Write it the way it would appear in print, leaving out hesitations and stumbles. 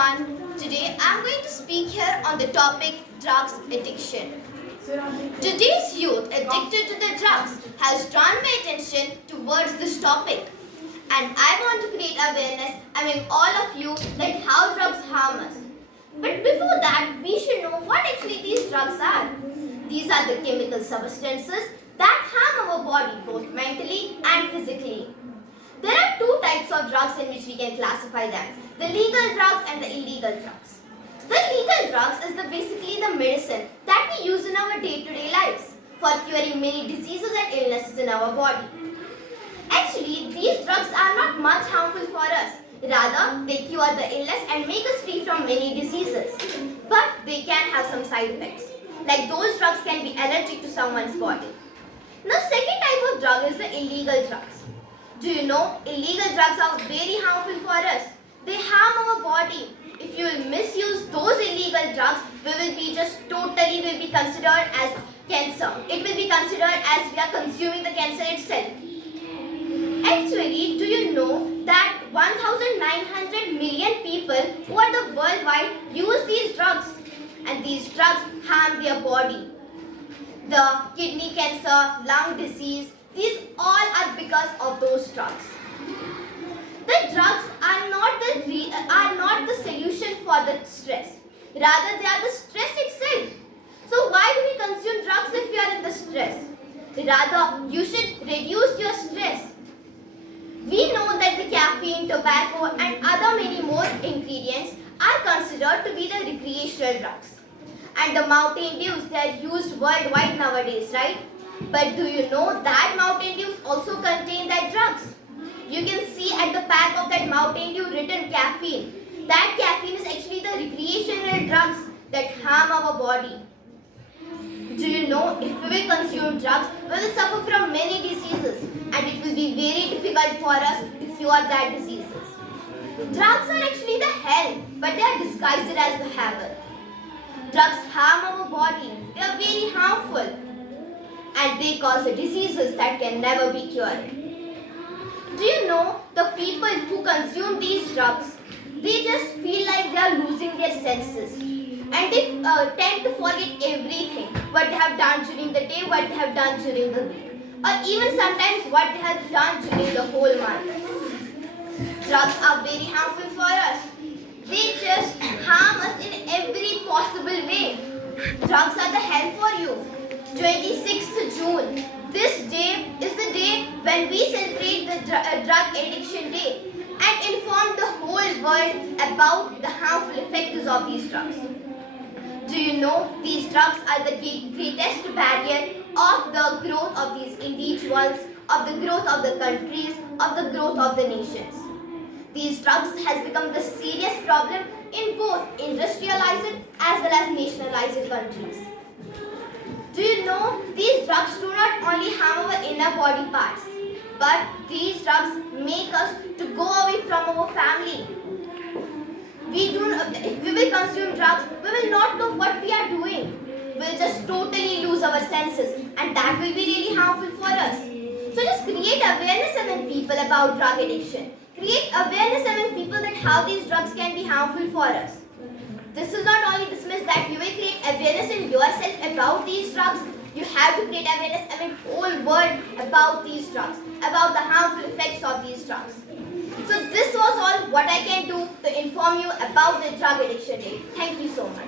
everyone. Today I'm going to speak here on the topic drugs addiction. Today's youth addicted to the drugs has drawn my attention towards this topic. And I want to create awareness among all of you like how drugs harm us. But before that, we should know what actually these drugs are. These are the chemical substances that harm our body both mentally and physically. There are two types of drugs in which we can classify them, the legal drugs and the illegal drugs. The legal drugs is basically the medicine that we use in our day-to-day lives for curing many diseases and illnesses in our body. Actually, these drugs are not much harmful for us. Rather, they cure the illness and make us free from many diseases. But they can have some side effects. Like those drugs can be allergic to someone's body. The second type of drug is the illegal drugs. Do you know illegal drugs are very harmful for us? They harm our body. If you will misuse those illegal drugs, we will be considered as cancer. It will be considered as we are consuming the cancer itself. Actually, do you know that 1,900 million people over the worldwide use these drugs? And these drugs harm their body. The kidney cancer, lung disease, these all are because of those drugs. The drugs are not the solution for the stress. Rather, they are the stress itself. So why do we consume drugs if we are in the stress? Rather, you should reduce your stress. We know that the caffeine, tobacco and other many more ingredients are considered to be the recreational drugs. And the Mountain Dews, they are used worldwide nowadays, right? But do you know that Mountain Dews also contain that drugs? You can see at the back of that Mountain Dew written caffeine. That caffeine is actually the recreational drugs that harm our body. Do you know if we will consume drugs, we will suffer from many diseases and it will be very difficult for us to cure that diseases. Drugs are actually the hell, but they are disguised as the heaven. Drugs harm our body. They are very harmful. And they cause diseases that can never be cured. Do you know the people who consume these drugs, they just feel like they are losing their senses. And they tend to forget everything, what they have done during the day, what they have done during the week. Or even sometimes what they have done during the whole month. Drugs are very harmful for us. They just harm us in every possible way. Drugs are the hell for you. 26th June. This day is the day when we celebrate the drug addiction day and inform the whole world about the harmful effects of these drugs. Do you know these drugs are the greatest barrier of the growth of these individuals, of the growth of the countries, of the growth of the nations. These drugs has become the serious problem in both industrialized as well as nationalized countries. Do you know these drugs do not only harm our inner body parts, but these drugs make us to go away from our family. If we will consume drugs, we will not know what we are doing. We will just totally lose our senses and that will be really harmful for us. So just create awareness among people about drug addiction. Create awareness among people that how these drugs can be harmful for us. This is not only dismissed that you will create awareness in yourself about these drugs, you have to create awareness among the whole world about these drugs, about the harmful effects of these drugs. So this was all what I can do to inform you about the drug addiction day. Thank you so much.